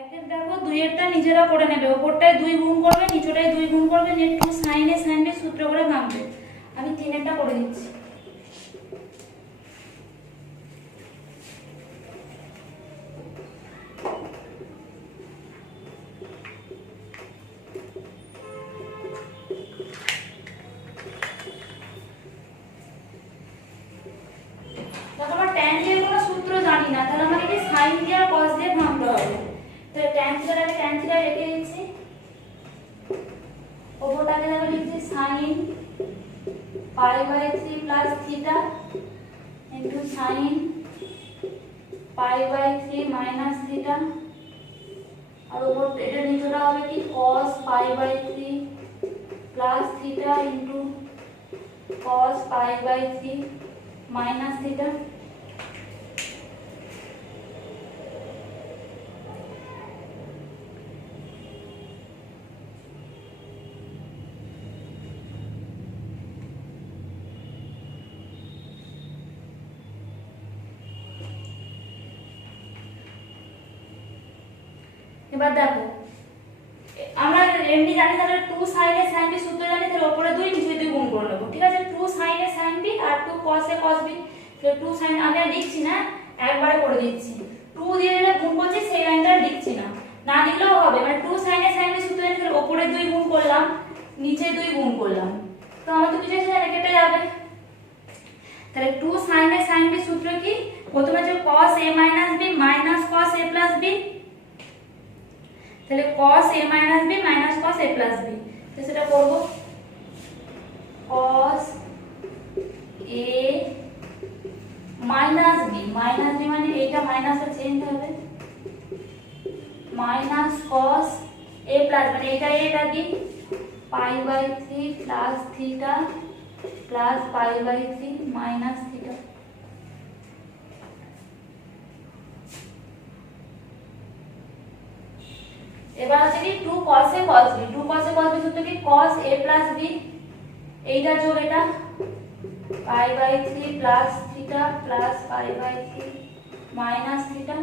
একের দেখো দুইয়েরটা নিজেরা করে নেবে, ওপরটায় 2 গুণ করবে, নিচটায় 2 গুণ করবে, যে 2 sin a sin b সূত্র করে ভাঙবে। আমি তিনেরটা করে দিচ্ছি। দেখো আমরা tan এর কোনো সূত্র জানি না, তাহলে আমাকে কি sin দিয়ে আর cos দিয়ে ভাঙতে হবে। তাহলে tan থিটা আগে tan থিটা রেখে দিচ্ছি, ওপরটাকে দেখো লিখছি sin π/3 plus theta into sin π/3 minus theta, আর ওপর এটা নিচেটা হবে কি cos π/3 plus theta into cos π/3 minus theta. এবার দেখো আমরা এমনি জানি, তাহলে 2 sin a sin b সূত্র জানি, তাহলে উপরে 2 নিচে 2 গুণ করে নেব। ঠিক আছে, 2 sin a sin b R 2 cos a cos b। তাহলে 2 sin, আমি আর লিখছি না, একবারে করে দিচ্ছি। 2 দিয়ে দিলে গুণ করছি, সেই লাইনটা লিখছি না, না লিখলেও হবে। মানে 2 sin a sin b সূত্র জানি, তাহলে উপরে 2 গুণ করলাম, নিচে 2 গুণ করলাম, তো আমার তো কিছু এসে জানে কেটে যাবে। তাহলে 2 sin a sin b সূত্র কি, প্রথমে যে cos a b minus cos a plus b, তাহলে cos a minus b minus cos a plus b, তো সেটা করব। cos a minus b মানে এটা মাইনাসে চেঞ্জ হবে, minus cos a plus মানে এটা কি π/3 plus theta plus π/3 minus theta। এবার হচ্ছে কি 2 cos a cos b, 2 cos a cos b সূত্র কি cos a plus b, এইটা যোগ এটা π/3 plus theta plus π/3 minus theta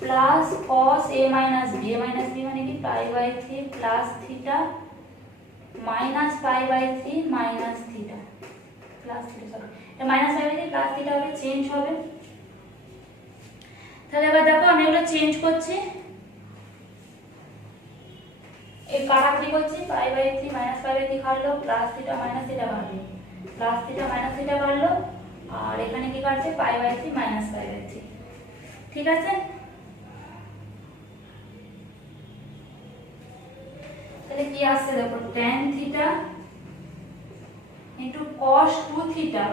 plus cos a minus b মানে কি π/3 plus theta minus π/3 minus theta plus theta, sorry এটা minus π/3 plus theta হবে, change হবে। তাহলে এবার দেখো আমি এগুলো চেঞ্জ করছি, এই কাটাকুটি করছি, π/3 minus π/3 কাটলো, প্লাস থিটা মাইনাস থিটা কাটলো, প্লাস থিটা মাইনাস থিটা কাটলো, আর এখানে কি কাটছে π/3 মাইনাস π/3। ঠিক আছে, তাহলে কি আসছে দেখো tan theta into cos 2 theta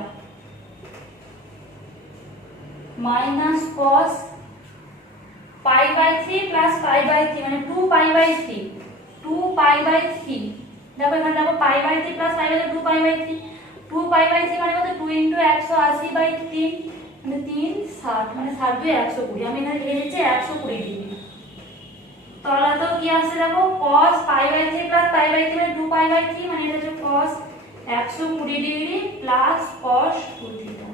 minus cos π/3 plus π/3 মানে 2π/3 2π/3। দেখো এখানে দেখো π/3 প্লাস π/3 2π/3, 2π/3 মানে কত 2 * 180/3 মানে 3 60 মানে 60 2 120, আমি এখানে লিখে দিচ্ছি 120 ডিগ্রি। তাহলে তো কি আসছে দেখো cos π/3 প্লাস π/3 মানে 2π/3 মানে এটা হচ্ছে cos 120 ডিগ্রি প্লাস cos 2 থিটা।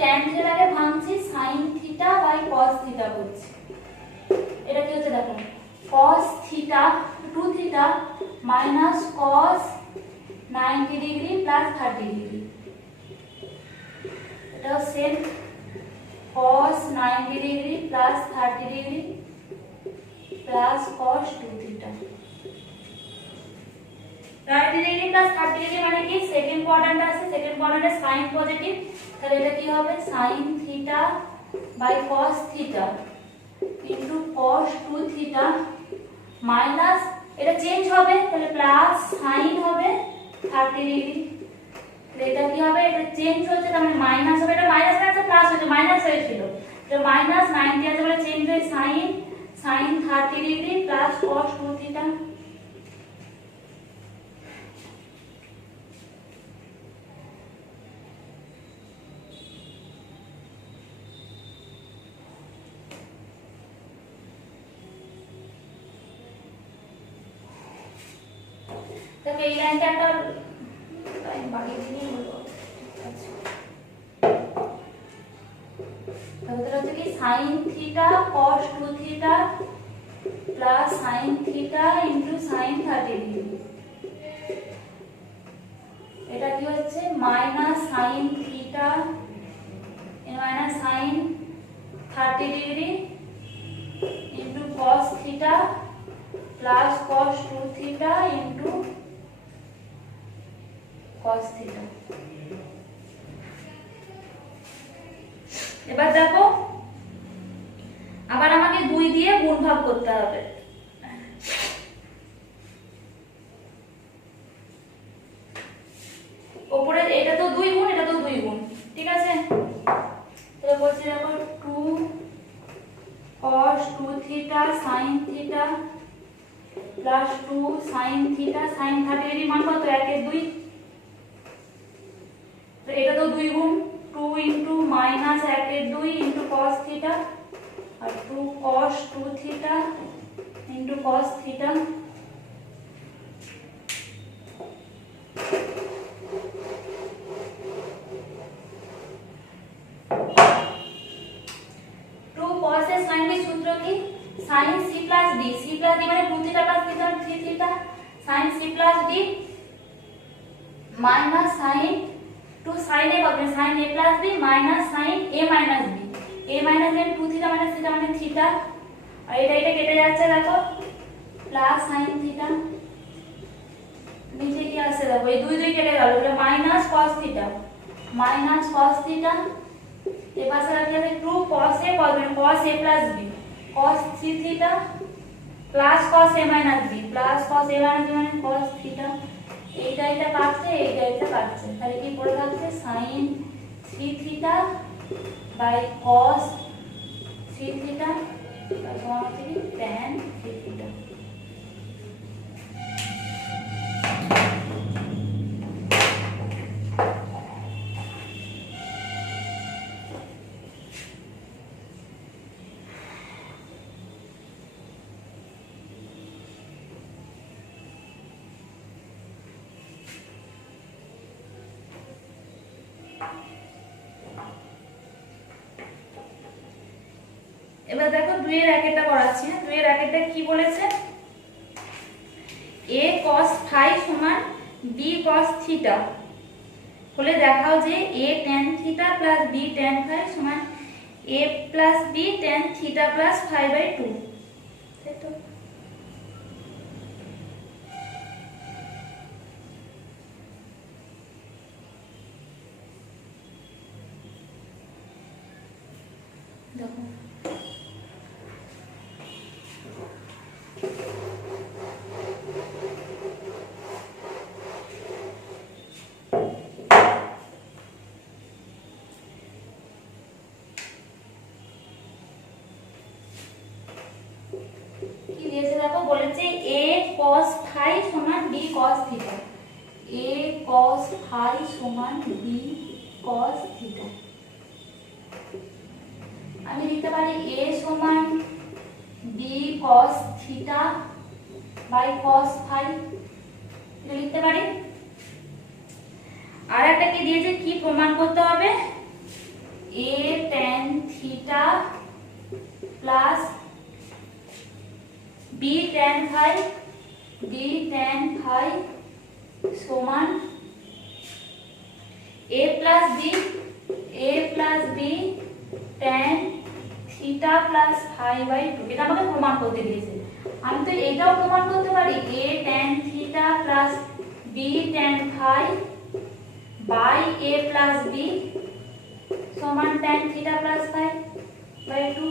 tan থিটাকে ভাঙছি sin theta by cos theta করছি। এটা কি হচ্ছে দেখো cos theta 2 theta minus cos 90 degree plus 30 degree, এটা same cos 90 degree plus 30 degree plus cos 2 theta. 90 degree plus 30 degree মানে কি সেকেন্ড কোয়াড্র্যান্ট আছে, সেকেন্ড কোয়াড্র্যান্টে সাইন পজিটিভ, তাহলে এটা কি হবে sin theta by cos theta into cos 2 theta minus এটা change হবে, তাহলে প্লাস sin হবে 30 ডিগ্রি, এটা কি হবে এটা চেঞ্জ হচ্ছে, তার মানে মাইনাস হবে, এটা মাইনাস আছে প্লাস হচ্ছে, মাইনাস হয়েছিল এটা মাইনাস 90 আছে বলে চেঞ্জ হয়ে sin 30 degree plus cos 2 theta. এই লাইনটা একটা লাইন বাড়িয়ে দিলেই হলো। আচ্ছা তাহলে হচ্ছে কি sin theta cos 2 theta plus sin theta into sin 30 degree, এটা কি হচ্ছে minus sin theta minus sin 30 degree into cos theta plus cos 2 theta into cos theta. এবার দেখো আবার আমাকে 2 দিয়ে গুণ ভাগ করতে হবে। উপরে এটা তো 2 গুণ, এটা তো 2 গুণ, ঠিক আছে। তাহলে বলছি দেখো 2 cos 2 theta sin theta plus 2 sin theta sin 30 এর মান কত 1 এর 2, তো এটা তো 2 গুণ 2 ইনটু মাইনাস 1 এর 2 ইনটু cos থিটা আর 2 cos 2 theta into cos theta. sin c plus d, c plus d মানে 2 theta plus theta 3 theta, sin c plus d minus sin 2 sin a কত sin a plus b minus sin a minus b, a minus b 2 theta minus theta মানে theta, আর এটা কেটে যাচ্ছে দেখো plus sin theta, নিচে কি আছে দেখো এই 2 2 কেটে গেল তাহলে minus cos theta minus cos theta, এই পাশে রাখলে 2 cos a cos a plus b cos 3 theta plus cos a minus b plus cos a minus b মানে cos theta, এটা কাটছে এটা কাটছে, তাহলে কি পড়ে থাকছে sin 3 theta by cos 3 theta সমান হচ্ছে কি tan 3 theta। এবার দেখো 2 এর র্যাকেটটা করাচ্ছি, 2 এর র্যাকেটটা কি বলেছে a cos phi সমান b cos থিটা হলে দেখাও যে a tan theta plus b tan phi সমান a plus b tan theta plus phi by 2, তাই তো। দেখো কি দিয়েছে দেখো বলেছে a cos phi সমান b cos theta, a cos phi সমান b cos থিটা, আমি লিখতে পারি a সমান b cos theta by cos phi, এটা লিখতে পারি। আর একটা কি দিয়েছে কি প্রমাণ করতে হবে a tan theta plus b tan phi সমান a plus b tan theta plus phi by 2, এটা আমাকে প্রমাণ করতে দিয়েছে। আমি তো এটাও প্রমাণ করতে পারি a tan theta plus b tan phi by a plus b সমান tan theta plus phi by 2,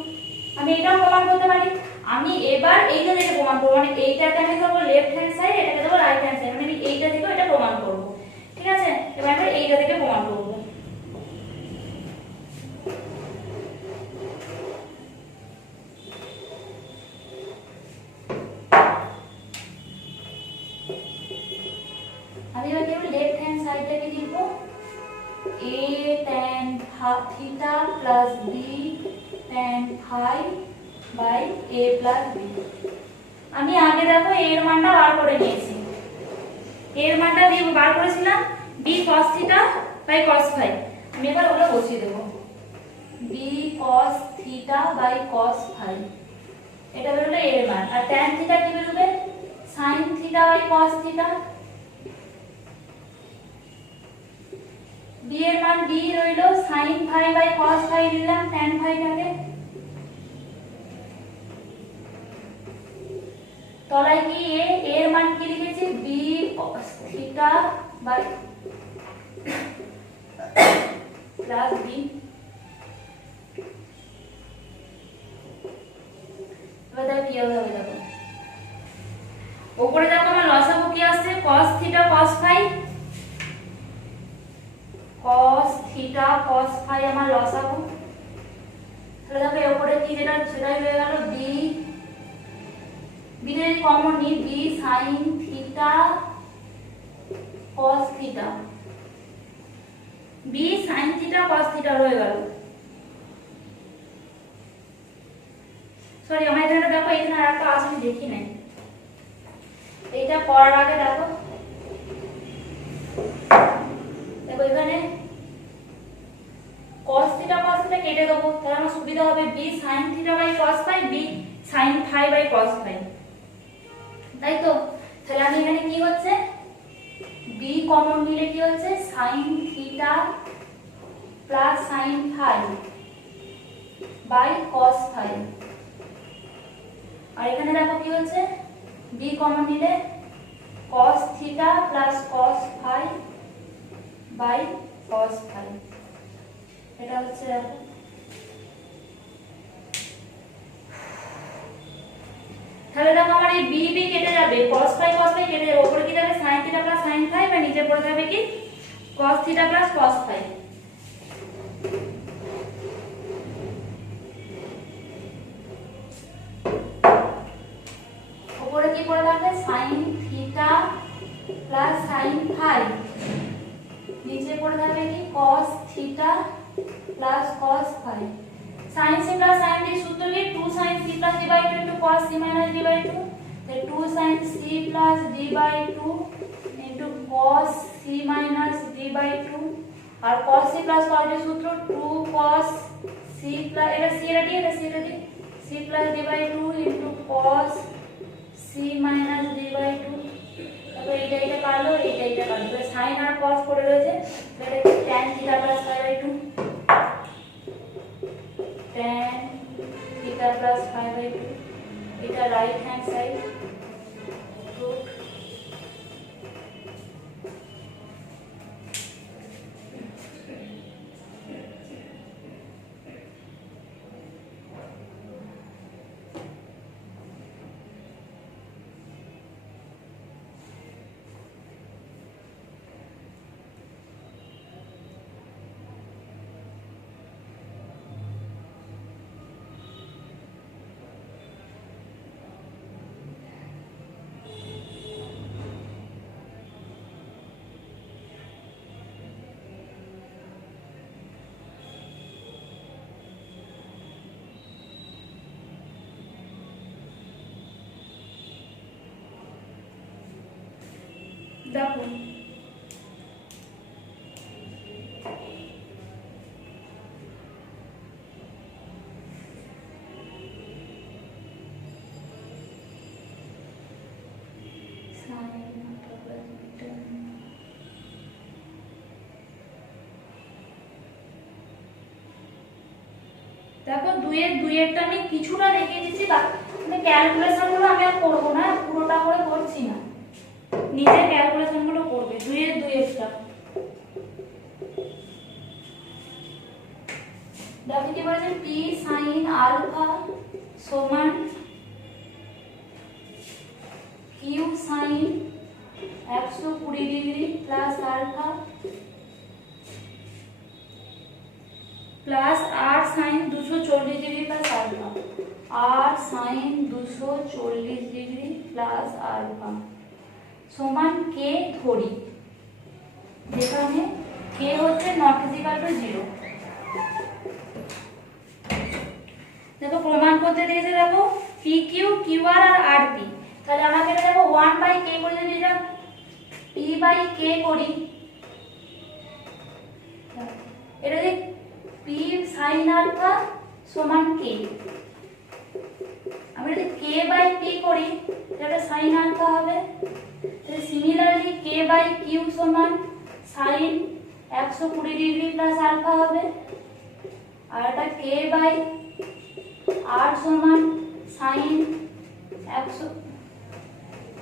আমি এটাও প্রমাণ করতে পারি। আমি এবার এইটা থেকে প্রমাণ করব, মানে এইটাকে আমি ধরব লেফট হ্যান্ড সাইড, এটাকে ধরব রাইট হ্যান্ড সাইড, মানে আমি এইটা থেকে এটা প্রমাণ করব, ঠিক আছে। এবার আমরা এইটা থেকে প্রমাণ করব। আমি এবার কেবল লেফট হ্যান্ড সাইডটাকে লিখব a tan theta plus b tan phi by a plus b। আমি আগে দেখো এর মানটা বার করে নিয়েছি, এর মানটা দিয়ে বার করেছিলাম b cos θ by cos phi. আমি এবার ওটা বসিয়ে দেব, b cos θ by cos phi, এটা বেরোলো এর মান। আর tan θ কি বেরোবে, sin θ বাই cos θ। b এর মান d রইলো sin phi by cos phi, দিলাম tan ফাইটাকে। তলায় কি এর মান কি লিখেছি, b cos θ by plus b। এবার দেখো কি হবে, দেখো উপরে দেখো আমার লসাগু কি আসছে, cos θ cos phi, cos θ cos phi আমার লসাগু। তাহলে দেখো এর উপরে কি যেটা সেটাই হয়ে গেল b, b এর কমন নি, b sin θ cos θ, b sin θ cos θ হয়ে গেল। সরি আমার এখানে দেখো এখানে আরেকটা আছে আমি দেখি নাই, এইটা করার আগে দেখো দেখো এখানে cos θ কেটে দেবো, তাহলে আমার সুবিধা হবে b sin θ by cos phi, b sin phi by cos phi, তাই তো। তাহলে আমি এখানে কি হচ্ছে, b কমন নিলে কি হচ্ছে sin θ plus sin phi by cos phi. আর এখানে দেখো কি হচ্ছে, b কমন নিলে cos θ plus cos phi by cos phi, এটা হচ্ছে দেখো। তাহলে দেখো আমার এই b কেটে যাবে, cos ফাই কেটে যাবে, উপরে কি থাকবে sin θ প্লাস sin ফাই, বা নিচে পড়ে থাকবে কি cos θ প্লাস cos ফাই। উপরে কি পড়ে থাকবে sin θ প্লাস sin ফাই, নিচে পড়ে থাকবে কি cos θ plus cos phi. sin c plus sin d সূত্র কি 2 sin c plus d by 2 into cos c minus d by 2, তাহলে 2 sin c plus d by 2 into cos c minus d by 2। আর cos c plus cos d সূত্র 2 cos c plus এটা c ready, এটা c ready, c plus d by 2 into cos c minus d by 2। তারপর এটা কাটলো, এটা কাটলো, তাহলে sin আর cos পড়ে রয়েছে, তাহলে tan θ plus phi by 2, tan θ plus phi by 2, এটা রাইট হ্যান্ড সাইড রুট দেখো। দেখো দুইয়েরটা আমি কিছুটা দেখিয়ে দিচ্ছি, মানে ক্যালকুলেশন গুলো আমি আর করবো না, পুরোটা করে করছি না, নিজে ক্যালকুলেশন গুলো করবে দুইয়েরটা। দেখো কি বলেছে, p sin আলফা সমান q sin 120 degree plus alpha plus r sin 240 degree plus alpha, r sin 240 degree plus alpha সমান k ধরি, যেখানে k হচ্ছে নট ইকুয়াল টু 0। দেখো প্রমাণ করতে দিয়েছে, দেখো pq qr আর rp, তাহলে আমাকে এটা দেখো 1/k করে যদি দিলাম পি বাই কে করি, এটা যদি পি সাইন আলফা সমান কে, আমি যদি কে বাই পি করি এটা সাইন আলফা হবে। সিমিলারলি কে বাই কিউ সমান সাইন 120 ডিগ্রি প্লাস আলফা হবে। আর এটা কে বাই আর সমান সাইন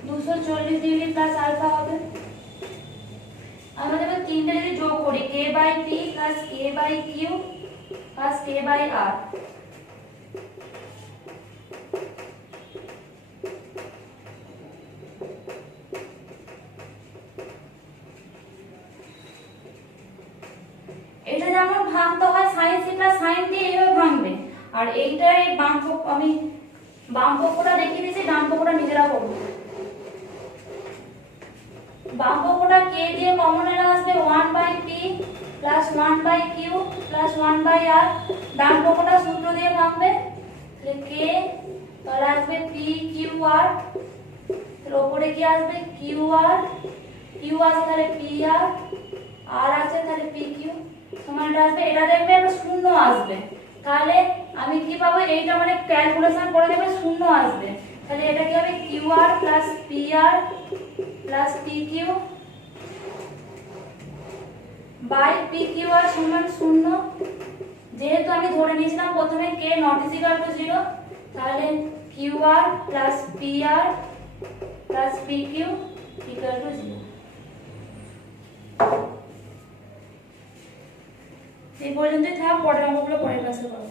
240 ডিগ্রি প্লাস আলফা হবে। আমরা দেখো তিনটে যদি যোগ করি k by p plus k by q plus k by r, এটা যেমন ভাঙতে হয় সাইন সি প্লাস সাইন দিয়ে এইভাবে ভাঙবে। আর এইটার এই বাম পক্ষ আমি বাম পক্ষটা দেখিয়ে দিয়েছি, ডান পক্ষটা নিজেরা করবে। বাম পক্ষটা কে দিয়ে কমন এর আসবে 1 by p plus 1 by q plus 1 by r, ডান পক্ষটা সূত্র দিয়ে ভাঙবে। তাহলে কে তাহলে আসবে পি কিউ আর, এর উপরে কি আসবে কিউ আর, কিউ আছে তাহলে পি আর আছে তাহলে পি কিউ সমানটা আসবে। এটা দেখবে একটা শূন্য আসবে, তাহলে আমি কি পাবো, এইটা মানে ক্যালকুলেশন করে দেখবে শূন্য আসবে। তাহলে এটা কি হবে q r plus p r plus p q by p q r সমান শূন্য। যেহেতু আমি ধরে নিয়েছিলাম প্রথমে কে নট ইকুয়াল টু 0, তাহলে q r plus p r plus p q equal to 0। এই পর্যন্তই থাক, পরের অঙ্কগুলো পরের ক্লাসে করব।